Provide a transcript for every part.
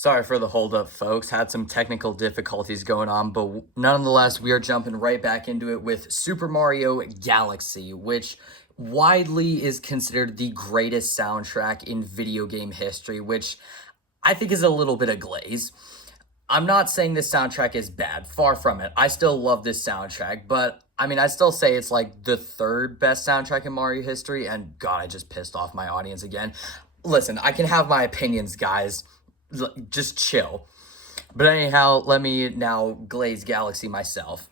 Sorry for the hold up, folks. Had some technical difficulties going on, but nonetheless, we are jumping right back into it with Super Mario Galaxy, which widely is considered the greatest soundtrack in video game history, which I think is a little bit of glaze. I'm not saying this soundtrack is bad, far from it. I still love this soundtrack, but I mean, I still say it's like the third best soundtrack in Mario history, and God, I just pissed off my audience again. Listen, I can have my opinions, guys. Just chill. But anyhow, let me now glaze Galaxy myself.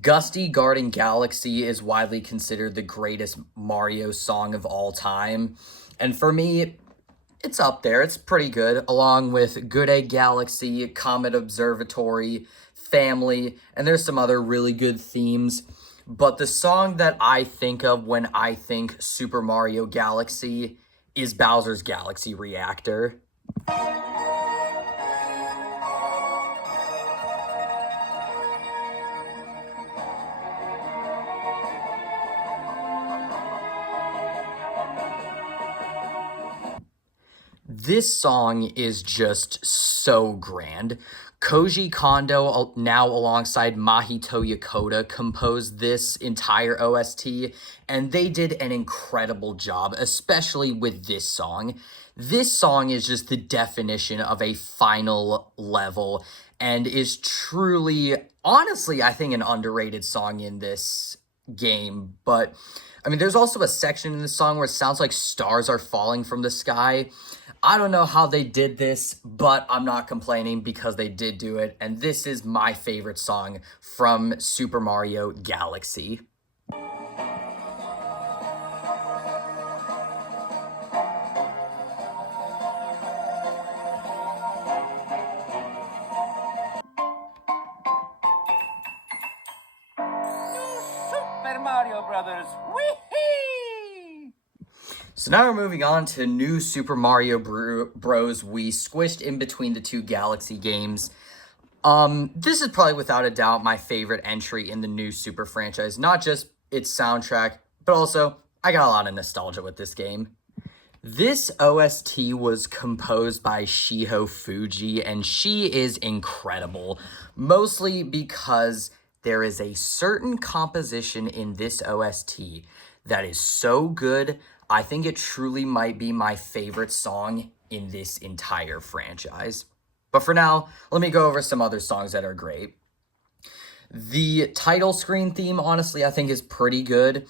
Gusty Garden Galaxy is widely considered the greatest Mario song of all time. And for me, it's up there. It's pretty good, along with Good Egg Galaxy, Comet Observatory, Family, and there's some other really good themes. But the song that I think of when I think Super Mario Galaxy is Bowser's Galaxy Reactor. This song is just so grand. Koji Kondo, now alongside Mahito Yokota, composed this entire OST, and they did an incredible job, especially with this song. This song is just the definition of a final level, and is truly, honestly, I think an underrated song in this game. But, I mean, there's also a section in the song where it sounds like stars are falling from the sky. I don't know how they did this, but I'm not complaining because they did do it, and this is my favorite song from Super Mario Galaxy. Super Mario Brothers, wee! So now we're moving on to New Super Mario Bros. We squished in between the two Galaxy games. This is probably without a doubt my favorite entry in the new Super franchise. Not just its soundtrack, but also I got a lot of nostalgia with this game. This OST was composed by Shiho Fuji, and she is incredible, mostly because there is a certain composition in this OST that is so good, I think it truly might be my favorite song in this entire franchise. But for now, let me go over some other songs that are great. The title screen theme, honestly, I think is pretty good.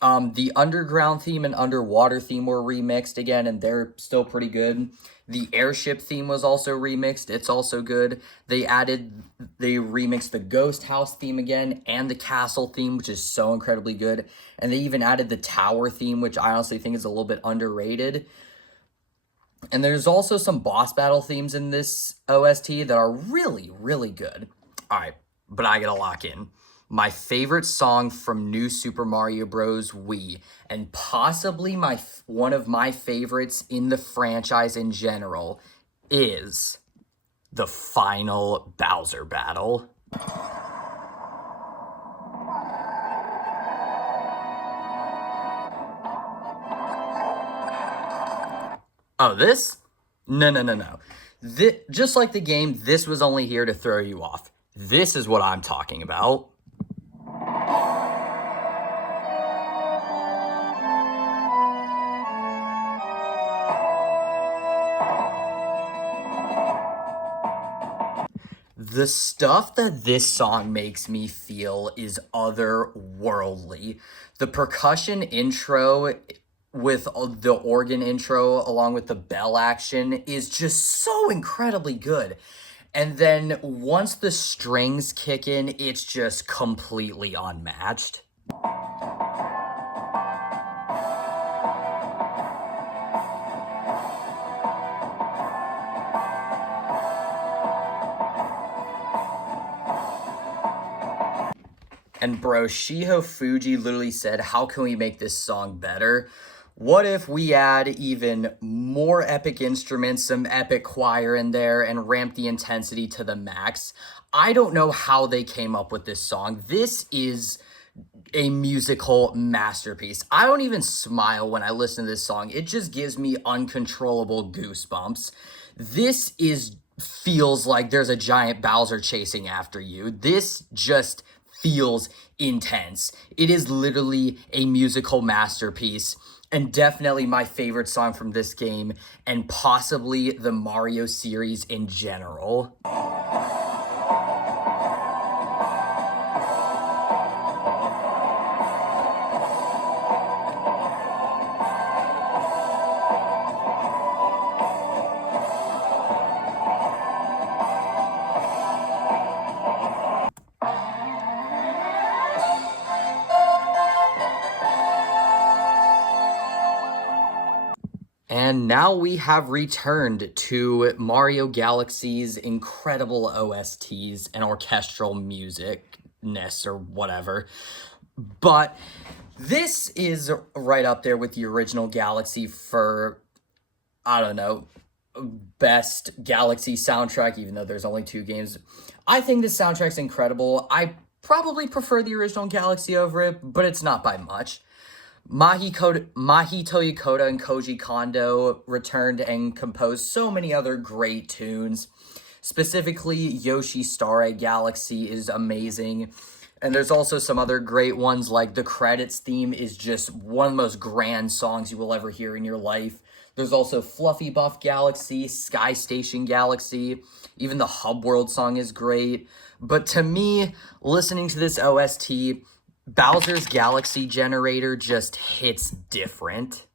The underground theme and underwater theme were remixed again, and they're still pretty good. The airship theme was also remixed. It's also good. They remixed the ghost house theme again and the castle theme, which is so incredibly good. And they even added the tower theme, which I honestly think is a little bit underrated. And there's also some boss battle themes in this OST that are really, really good. All right, but I gotta lock in. My favorite song from New Super Mario Bros. Wii, and possibly one of my favorites in the franchise in general, is the final Bowser battle. Oh, this? No. Just like the game, this was only here to throw you off. This is what I'm talking about. The stuff that this song makes me feel is otherworldly. The percussion intro with the organ intro along with the bell action is just so incredibly good. And then once the strings kick in, it's just completely unmatched. And bro, Shiho Fuji literally said, how can we make this song better? What if we add even more epic instruments, some epic choir in there, and ramp the intensity to the max? I don't know how they came up with this song. This is a musical masterpiece. I don't even smile when I listen to this song. It just gives me uncontrollable goosebumps. This is feels like there's a giant Bowser chasing after you. This just feels intense. It is literally a musical masterpiece and definitely my favorite song from this game and possibly the Mario series in general. And now we have returned to Mario Galaxy's incredible OSTs and orchestral musicness or whatever. But this is right up there with the original Galaxy for, I don't know, best Galaxy soundtrack, even though there's only 2 games. I think this soundtrack's incredible. I probably prefer the original Galaxy over it, but it's not by much. Mahito Yokota and Koji Kondo returned and composed so many other great tunes. Specifically, Yoshi Star Galaxy is amazing. And there's also some other great ones, like the credits theme is just one of the most grand songs you will ever hear in your life. There's also Fluffy Buff Galaxy, Sky Station Galaxy. Even the Hub World song is great. But to me, listening to this OST, Bowser's Galaxy Generator just hits different.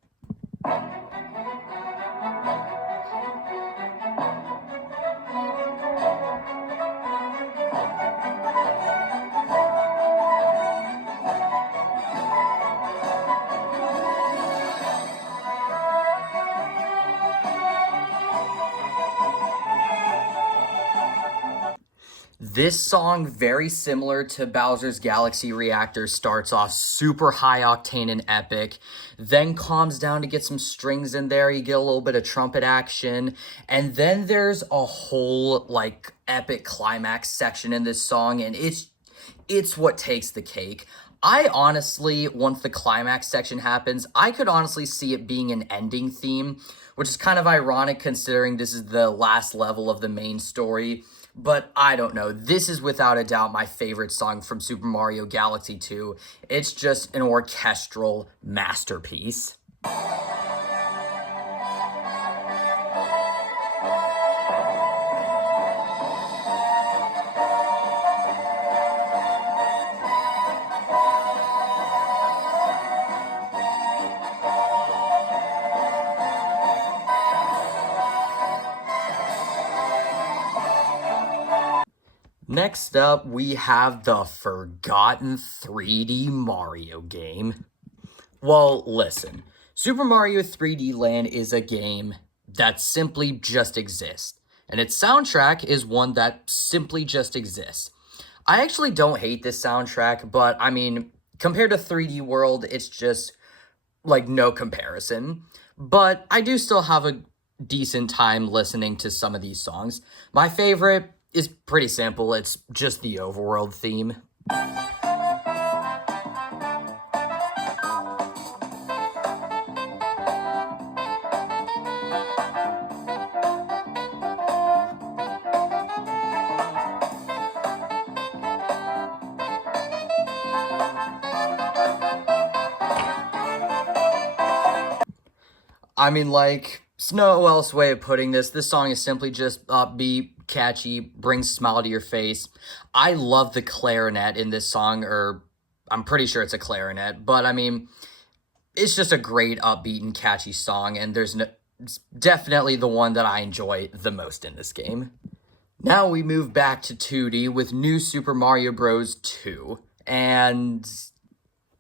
This song, very similar to Bowser's Galaxy Reactor, starts off super high octane and epic, then calms down to get some strings in there, you get a little bit of trumpet action, and then there's a whole, like, epic climax section in this song, and it's what takes the cake. I honestly, once the climax section happens, I could honestly see it being an ending theme, which is kind of ironic considering this is the last level of the main story. But I don't know. This is without a doubt my favorite song from Super Mario Galaxy 2. It's just an orchestral masterpiece. Next up, we have the forgotten 3D Mario game. Well, listen, Super Mario 3D Land is a game that simply just exists, and its soundtrack is one that simply just exists. I actually don't hate this soundtrack, but I mean, compared to 3D World, it's just like no comparison. But I do still have a decent time listening to some of these songs. My favorite is pretty simple. It's just the overworld theme. I mean, like, there's no else way of putting this. This song is simply just upbeat, catchy, brings a smile to your face. I love the clarinet in this song, or I'm pretty sure it's a clarinet, but I mean, it's just a great upbeat and catchy song, and it's definitely the one that I enjoy the most in this game. Now we move back to 2D with New Super Mario Bros. 2, and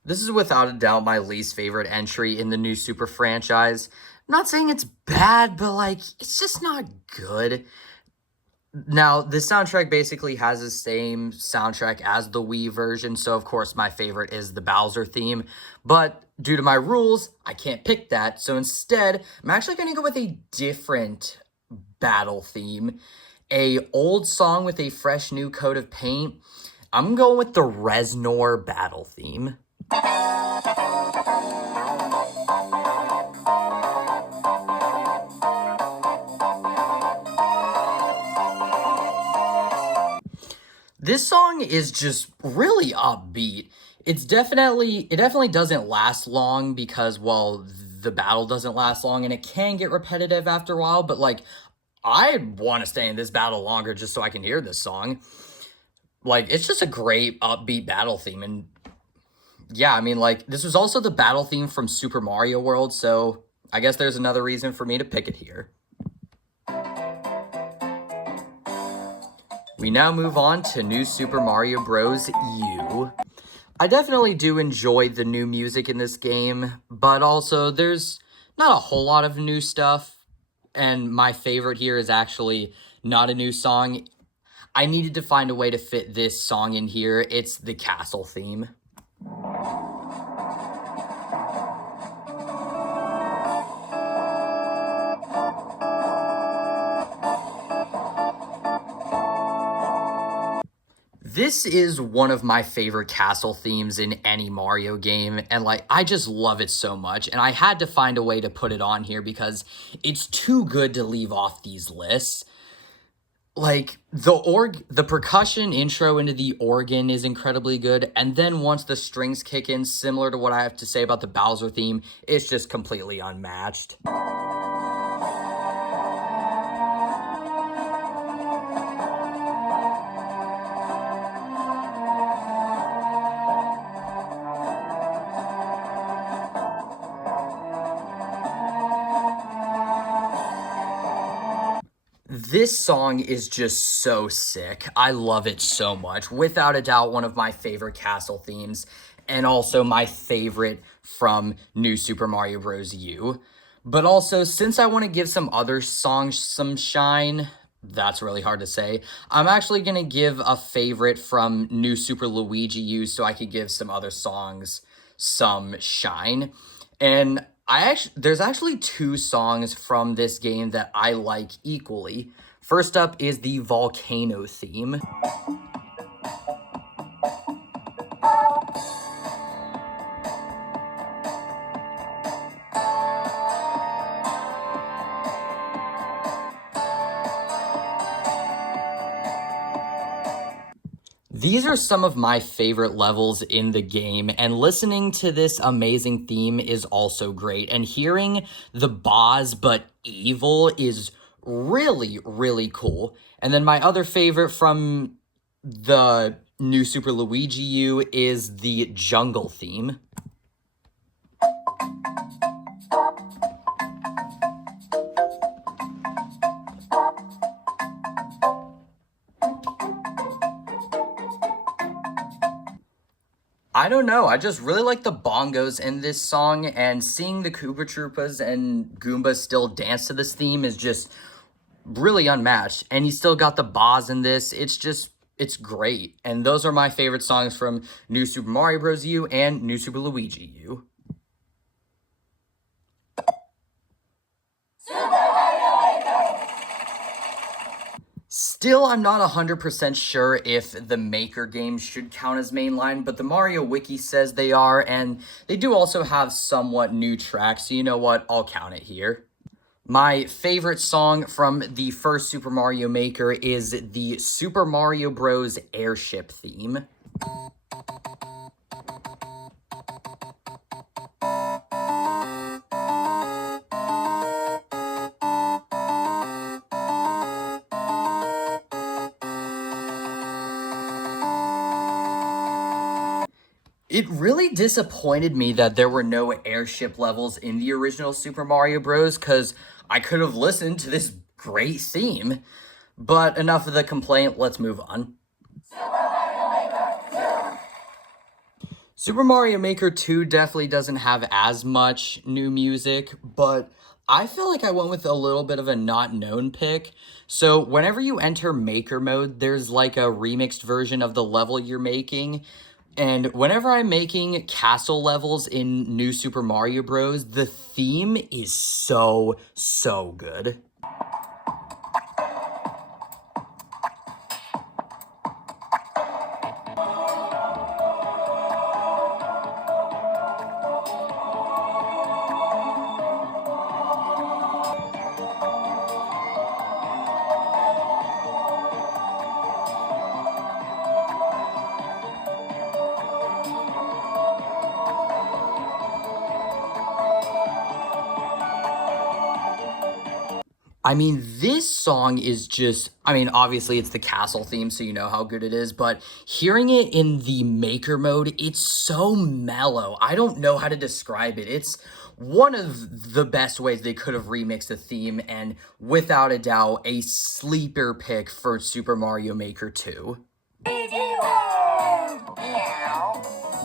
this is without a doubt my least favorite entry in the New Super franchise. I'm not saying it's bad, but like, it's just not good. Now, the soundtrack basically has the same soundtrack as the Wii version, so of course my favorite is the Bowser theme, but due to my rules, I can't pick that, so instead, I'm actually going to go with a different battle theme, a old song with a fresh new coat of paint. I'm going with the Reznor battle theme. This song is just really upbeat. It definitely doesn't last long because, well, the battle doesn't last long and it can get repetitive after a while, but like, I want to stay in this battle longer just so I can hear this song. Like, it's just a great upbeat battle theme. And yeah, I mean, like, this was also the battle theme from Super Mario World, so I guess there's another reason for me to pick it here. We now move on to New Super Mario Bros. U. I definitely do enjoy the new music in this game, but also there's not a whole lot of new stuff, and my favorite here is actually not a new song. I needed to find a way to fit this song in here. It's the castle theme. This is one of my favorite castle themes in any Mario game, and like, I just love it so much, and I had to find a way to put it on here because it's too good to leave off these lists. Like, the percussion intro into the organ is incredibly good, and then once the strings kick in, similar to what I have to say about the Bowser theme, it's just completely unmatched. This song is just so sick. I love it so much. Without a doubt, one of my favorite castle themes, and also my favorite from New Super Mario Bros. U. But also, since I want to give some other songs some shine, that's really hard to say, I'm actually going to give a favorite from New Super Luigi U so I could give some other songs some shine. And there's actually two songs from this game that I like equally. First up is the volcano theme. These are some of my favorite levels in the game, and listening to this amazing theme is also great. And hearing the Boz but evil is really, really cool. And then my other favorite from the New Super Luigi U is the jungle theme. I don't know. I just really like the bongos in this song, and seeing the Koopa Troopas and Goombas still dance to this theme is just really unmatched. And you still got the Boz in this. It's great. And those are my favorite songs from New Super Mario Bros. U and New Super Luigi U. Still, I'm not 100% sure if the Maker games should count as mainline, but the Mario Wiki says they are, and they do also have somewhat new tracks, so you know what, I'll count it here. My favorite song from the first Super Mario Maker is the Super Mario Bros. Airship theme. It really disappointed me that there were no airship levels in the original Super Mario Bros. Because I could have listened to this great theme. But enough of the complaint, let's move on. Super Mario Maker 2 definitely doesn't have as much new music, but I feel like I went with a little bit of a not known pick. So whenever you enter Maker mode, there's like a remixed version of the level you're making. And whenever I'm making castle levels in New Super Mario Bros., the theme is so, so good. I mean, this song is just, I mean, obviously it's the castle theme, so you know how good it is, but hearing it in the maker mode, it's so mellow. I don't know how to describe it. It's one of the best ways they could have remixed the theme, and without a doubt, a sleeper pick for Super Mario Maker 2.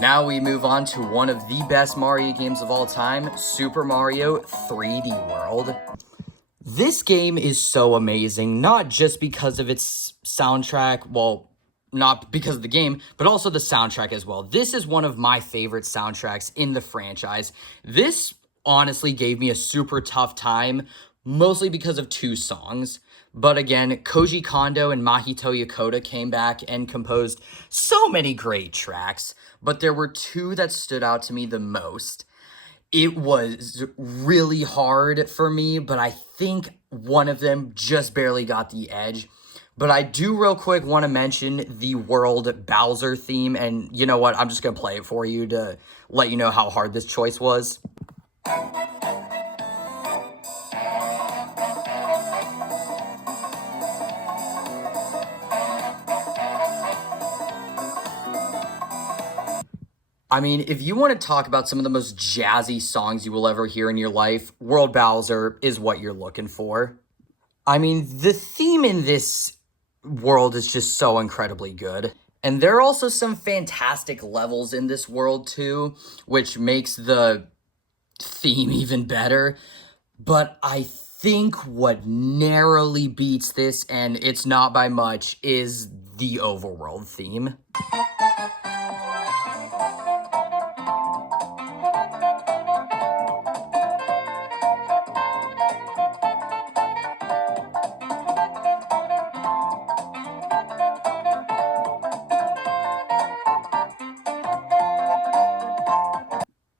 Now we move on to one of the best Mario games of all time, Super Mario 3D World. This game is so amazing, not just because of its soundtrack, well, not because of the game, but also the soundtrack as well. This is one of my favorite soundtracks in the franchise. This honestly gave me a super tough time, mostly because of two songs. But again, Koji Kondo and Mahito Yokota came back and composed so many great tracks, but there were two that stood out to me the most. It was really hard for me, but I think one of them just barely got the edge. But I do real quick want to mention the World Bowser theme, and you know what? I'm just going to play it for you to let you know how hard this choice was. I mean, if you want to talk about some of the most jazzy songs you will ever hear in your life, World Bowser is what you're looking for. I mean, the theme in this world is just so incredibly good. And there are also some fantastic levels in this world too, which makes the theme even better. But I think what narrowly beats this, and it's not by much, is the overworld theme.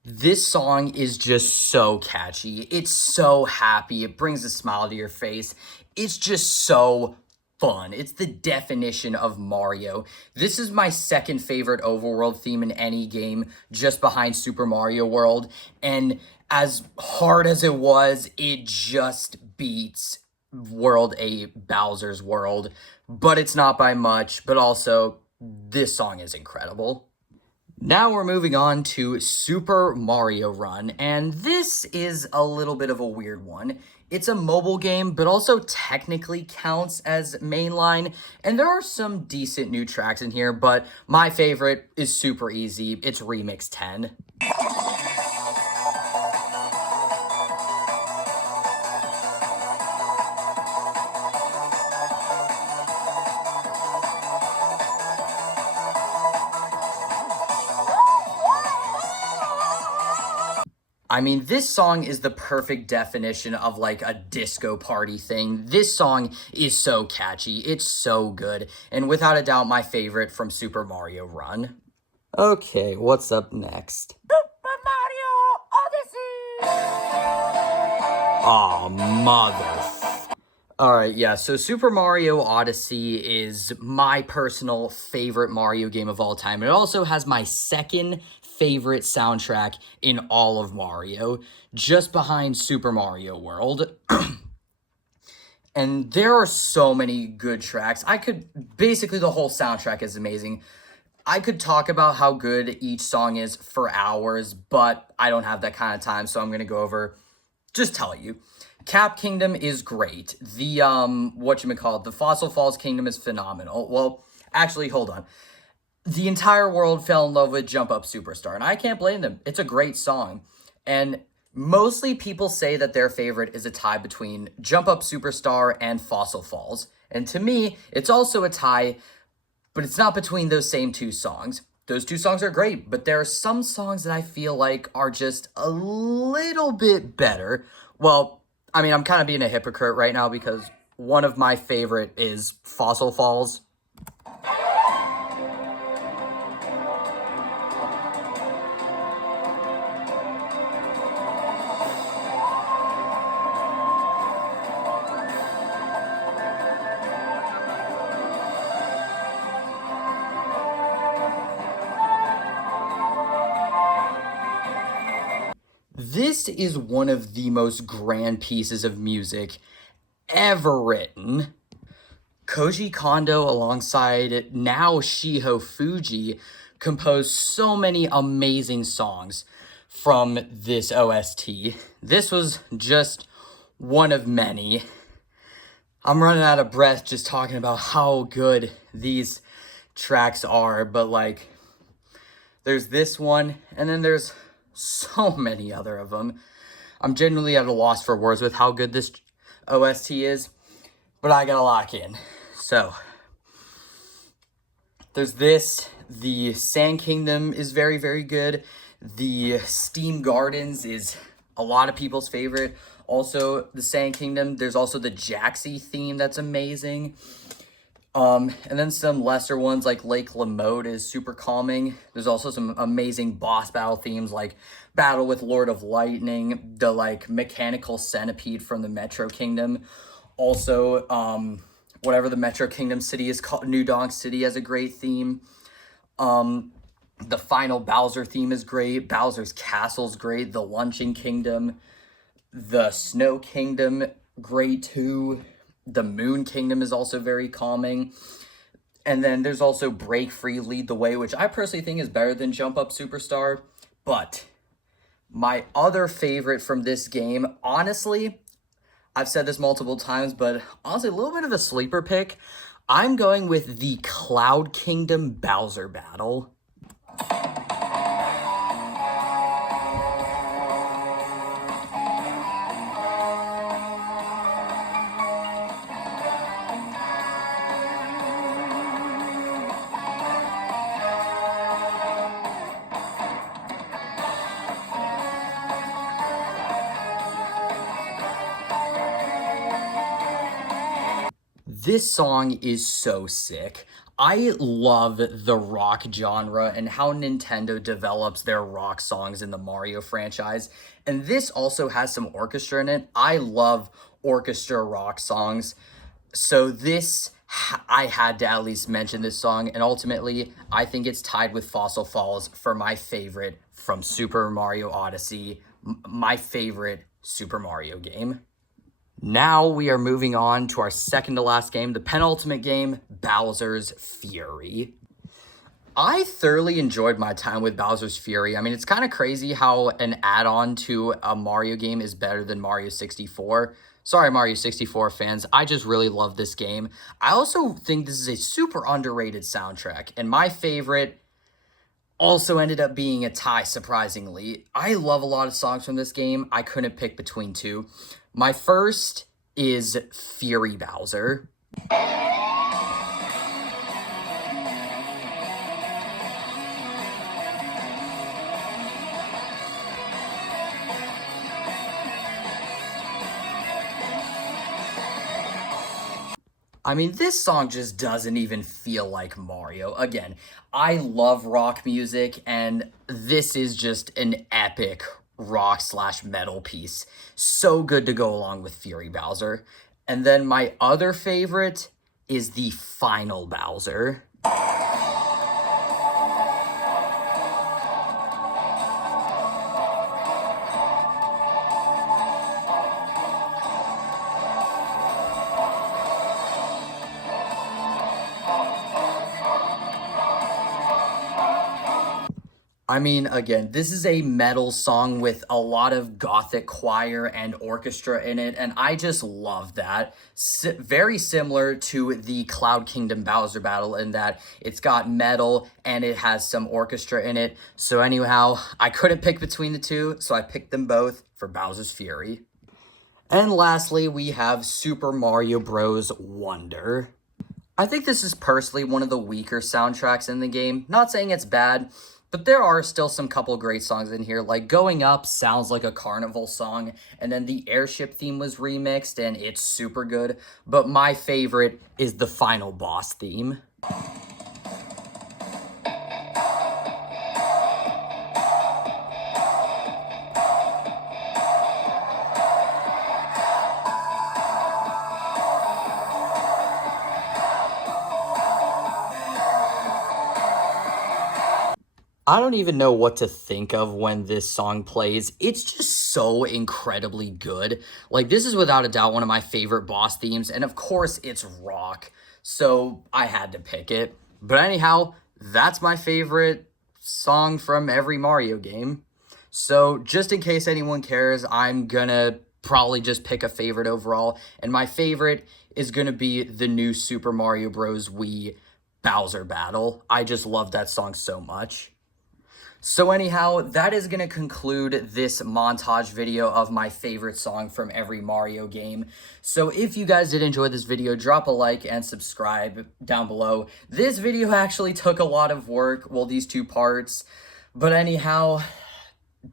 This song is just so catchy. It's so happy. It brings a smile to your face. It's just so fun. It's the definition of Mario. This is my second favorite overworld theme in any game, just behind Super Mario World. And as hard as it was, it just beats World 8, Bowser's World. But it's not by much, but also this song is incredible. Now we're moving on to Super Mario Run, and this is a little bit of a weird one. It's a mobile game, but also technically counts as mainline, and there are some decent new tracks in here, but my favorite is super easy. It's Remix 10. I mean, this song is the perfect definition of like a disco party thing. This song is so catchy. It's so good. And without a doubt, my favorite from Super Mario Run. Okay, what's up next? Super Mario Odyssey! Aw, mother. Alright, yeah, so Super Mario Odyssey is my personal favorite Mario game of all time. It also has my second favorite soundtrack in all of Mario, just behind Super Mario World. And there are so many good tracks. Basically the whole soundtrack is amazing. I could talk about how good each song is for hours, but I don't have that kind of time, so I'm going to go over, just tell you. Cap Kingdom is great. The, the Fossil Falls Kingdom is phenomenal. Well, actually, hold on. The entire world fell in love with Jump Up Superstar, and I can't blame them. It's a great song. And mostly people say that their favorite is a tie between Jump Up Superstar and Fossil Falls. And to me, it's also a tie, but it's not between those same two songs. Those two songs are great, but there are some songs that I feel like are just a little bit better. Well, I mean, I'm kind of being a hypocrite right now because one of my favorite is Fossil Falls. This is one of the most grand pieces of music ever written. Koji Kondo alongside now Shiho Fuji composed so many amazing songs from this OST. This was just one of many. I'm running out of breath just talking about how good these tracks are, but like there's this one and then there's so many other of them. I'm genuinely at a loss for words with how good this OST is, but I gotta lock in. So there's this, the Sand Kingdom is very, very good. The Steam Gardens is a lot of people's favorite. Also, the Sand Kingdom, there's also the Jaxie theme that's amazing. And then some lesser ones like Lake Lamote is super calming. There's also some amazing boss battle themes like Battle with Lord of Lightning, the like Mechanical Centipede from the Metro Kingdom. Also, whatever the Metro Kingdom city is called, New Donk City has a great theme. The final Bowser theme is great. Bowser's Castle's great. The Luncheon Kingdom, the Snow Kingdom, great too. The Moon Kingdom is also very calming. And then there's also Break Free, Lead the Way, which I personally think is better than Jump Up Superstar. But my other favorite from this game, honestly, I've said this multiple times, but honestly, a little bit of a sleeper pick. I'm going with the Cloud Kingdom Bowser battle. This song is so sick. I love the rock genre and how Nintendo develops their rock songs in the Mario franchise. And this also has some orchestra in it. I love orchestra rock songs. So this, I had to at least mention this song. And ultimately, I think it's tied with Fossil Falls for my favorite from Super Mario Odyssey, my favorite Super Mario game. Now we are moving on to our second to last game, the penultimate game, Bowser's Fury. I thoroughly enjoyed my time with Bowser's Fury. I mean, it's kind of crazy how an add-on to a Mario game is better than Mario 64. Sorry, Mario 64 fans. I just really love this game. I also think this is a super underrated soundtrack, and my favorite also ended up being a tie, surprisingly. I love a lot of songs from this game. I couldn't pick between two. My first is Fury Bowser. I mean, this song just doesn't even feel like Mario. Again, I love rock music, and this is just an epic rock/metal piece. So good to go along with Fury Bowser. And then my other favorite is the final Bowser. I mean, again, this is a metal song with a lot of gothic choir and orchestra in it, and I just love that. Very similar to the Cloud Kingdom Bowser battle in that it's got metal and it has some orchestra in it. So anyhow, I couldn't pick between the two, so I picked them both for Bowser's Fury. And lastly, we have Super Mario Bros. Wonder. I think this is personally one of the weaker soundtracks in the game. Not saying it's bad, but there are still some couple great songs in here, like Going Up sounds like a carnival song, and then the airship theme was remixed, and it's super good. But my favorite is the final boss theme. I don't even know what to think of when this song plays. It's just so incredibly good. Like, this is without a doubt one of my favorite boss themes, and of course, it's rock, so I had to pick it. But anyhow, that's my favorite song from every Mario game. So, just in case anyone cares, I'm gonna probably just pick a favorite overall, and my favorite is gonna be the new Super Mario Bros. Wii Bowser Battle. I just love that song so much. So anyhow, that is going to conclude this montage video of my favorite song from every Mario game. So if you guys did enjoy this video, drop a like and subscribe down below. This video actually took a lot of work, well, these two parts. But anyhow,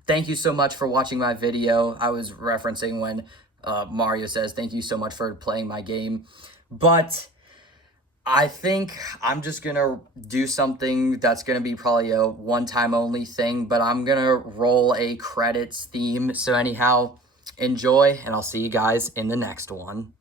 thank you so much for watching my video. I was referencing when Mario says, thank you so much for playing my game. But I think I'm just going to do something that's going to be probably a one-time only thing, but I'm going to roll a credits theme. So anyhow, enjoy, and I'll see you guys in the next one.